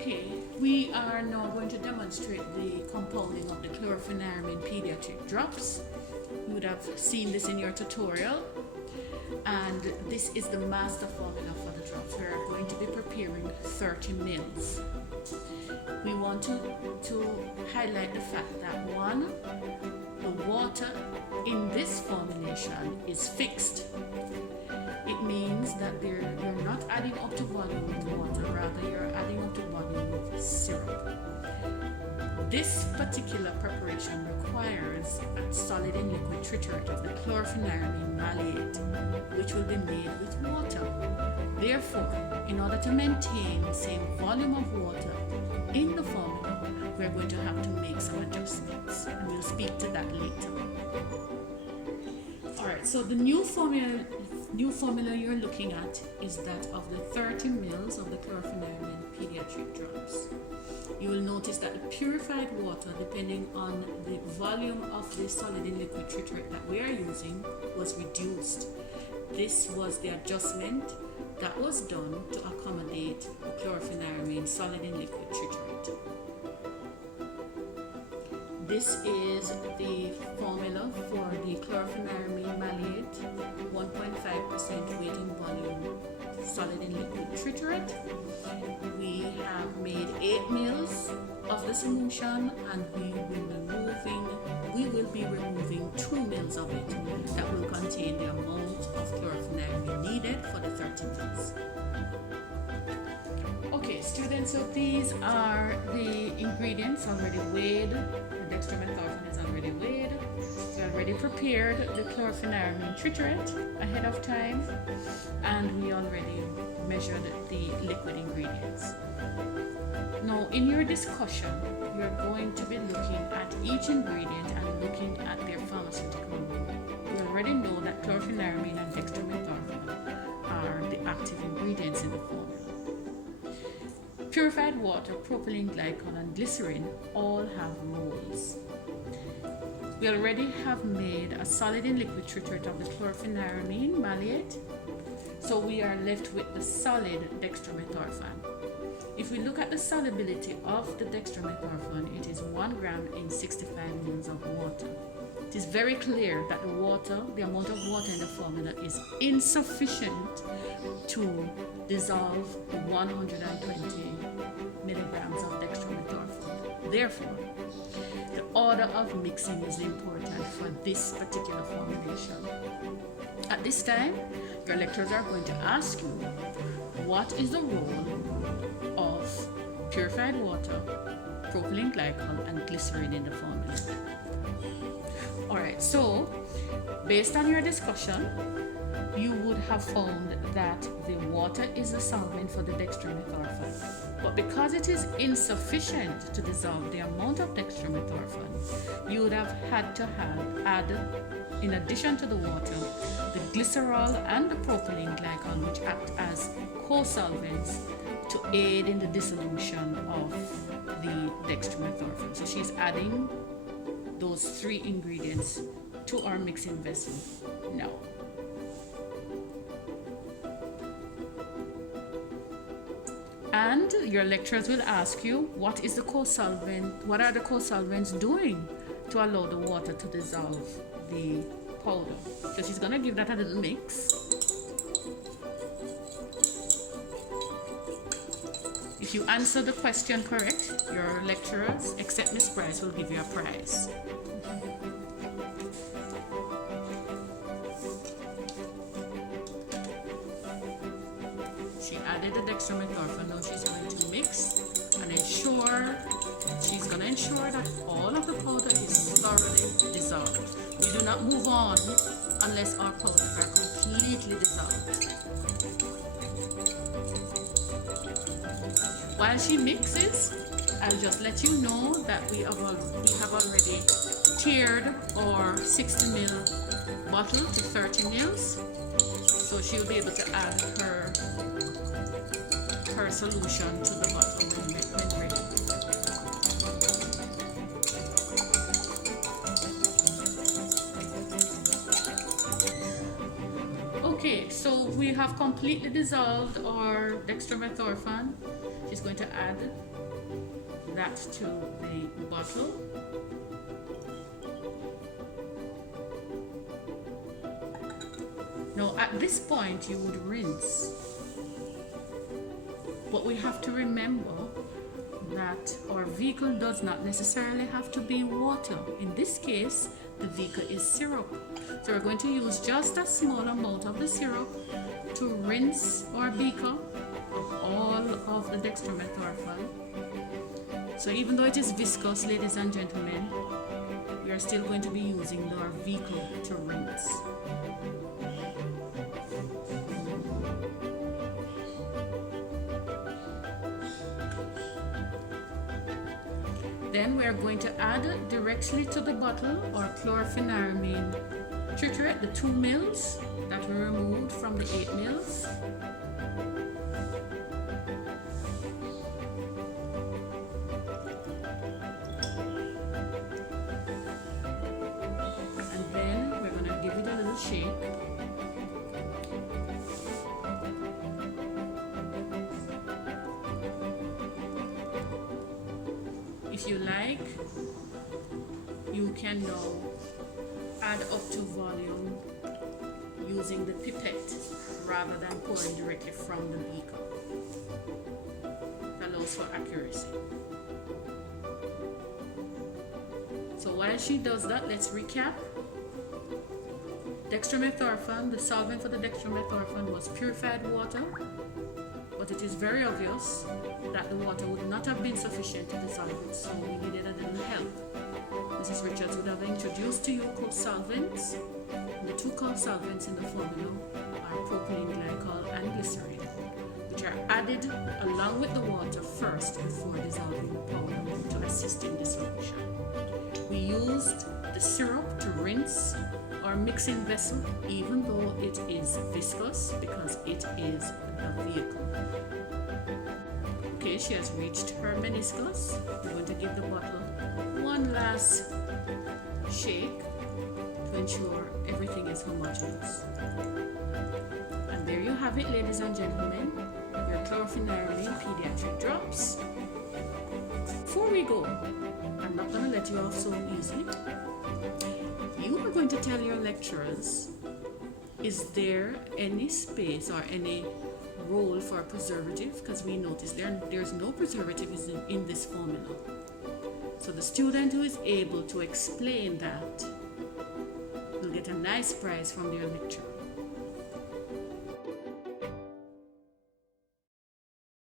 Okay, we are now going to demonstrate the compounding of the chlorpheniramine pediatric drops. You would have seen this in your tutorial, and this is the master formula for the drops. We are going to be preparing 30 mils. We want to highlight the fact that one, the water in this formulation is fixed. It means that you're not adding up to volume with water, rather you're adding up to volume with syrup. This particular preparation requires a solid and liquid triturate of the chlorpheniramine maleate, which will be made with water. Therefore, in order to maintain the same volume of water in the formula, we're going to have to make some adjustments, and we'll speak to that later. Alright, so the new formula you're looking at is that of the 30 mils of the chlorpheniramine pediatric drops. You will notice that the purified water, depending on the volume of the solid and liquid triturate that we are using, was reduced. This was the adjustment that was done to accommodate the chlorpheniramine solid and liquid triturate. This is the formula for the chlorpheniramine maleate, 1.5% weight in volume solid and liquid triturate. We have made 8 mils of the solution, and we will be removing 2 mils of it that will contain the amount of chlorpheniramine needed for the 30 mils. Okay, students, so these are the ingredients already weighed. The dextromethorphan is already weighed. We already prepared the chlorpheniramine triturate ahead of time, and we already measured the liquid ingredients. Now, in your discussion, you're going to be looking at each ingredient and looking at their pharmaceutical role. You already know that chlorpheniramine and dextromethorphan are the active ingredients in the formula. Purified water, propylene glycol, and glycerin all have roles. We already have made a solid and liquid triturate of the chlorpheniramine maleate, so we are left with the solid dextromethorphan. If we look at the solubility of the dextromethorphan, it is 1 gram in 65 mils of water. It is very clear that the amount of water in the formula is insufficient to dissolve the 120 milligrams of dextromethorphan. Therefore, the order of mixing is important for this particular formulation. At this time, your lecturers are going to ask you, what is the role of purified water, propylene glycol, and glycerin in the formula? Alright, so based on your discussion, you would have found that the water is a solvent for the dextromethorphan. But because it is insufficient to dissolve the amount of dextromethorphan, you would have had to add, in addition to the water, the glycerol and the propylene glycol, which act as co-solvents to aid in the dissolution of the dextromethorphan. So she's adding those 3 ingredients to our mixing vessel now. And your lecturers will ask you, what are the co-solvents doing to allow the water to dissolve the powder? So she's going to give that a little mix. If you answer the question correct, your lecturers, except Miss Bryce, will give you a prize. She added the dextromethorphan. Now she's going to mix and she's going to ensure that all of the powder is thoroughly dissolved. We do not move on unless our powders are completely dissolved. While she mixes, I'll just let you know that we have already tiered our 60 ml bottle to 30 mils. So she'll be able to add her solution to the bottle when ready. Okay, so we have completely dissolved our dextromethorphan. She's going to add that to the bottle. Now at this point you would rinse, but we have to remember that our vehicle does not necessarily have to be water. In this case, the vehicle is syrup. So we're going to use just a small amount of the syrup to rinse our beaker of all of the dextromethorphan. So even though it is viscous, ladies and gentlemen, we are still going to be using our vehicle to rinse. Then we are going to add directly to the bottle our chlorpheniramine triturate, the 2 mils that we removed from the 8 mils. And then we're going to give it a little shake. If you like, you can now add up to volume using the pipette rather than pouring directly from the beaker. It allows for accuracy. So while she does that, let's recap. Dextromethorphan, the solvent for the dextromethorphan was purified water, but it is very obvious that the water would not have been sufficient to dissolve it, so we needed a little help. Mrs. Richards would have introduced to you co-solvents. The 2 co-solvents in the formula are propylene glycol and glycerin, which are added along with the water first before dissolving the powder to assist in dissolution. We used the syrup to rinse our mixing vessel, even though it is viscous, because it is a vehicle. Okay, she has reached her meniscus. We're going to give the bottle one last shake to ensure everything is homogeneous. And there you have it, ladies and gentlemen, your chlorpheniramine pediatric drops. Before we go, I'm not going to let you off so easily. You are going to tell your lecturers, is there any space or any role for a preservative? Because we noticed there's no preservative in this formula. So the student who is able to explain that will get a nice prize from their lecturer.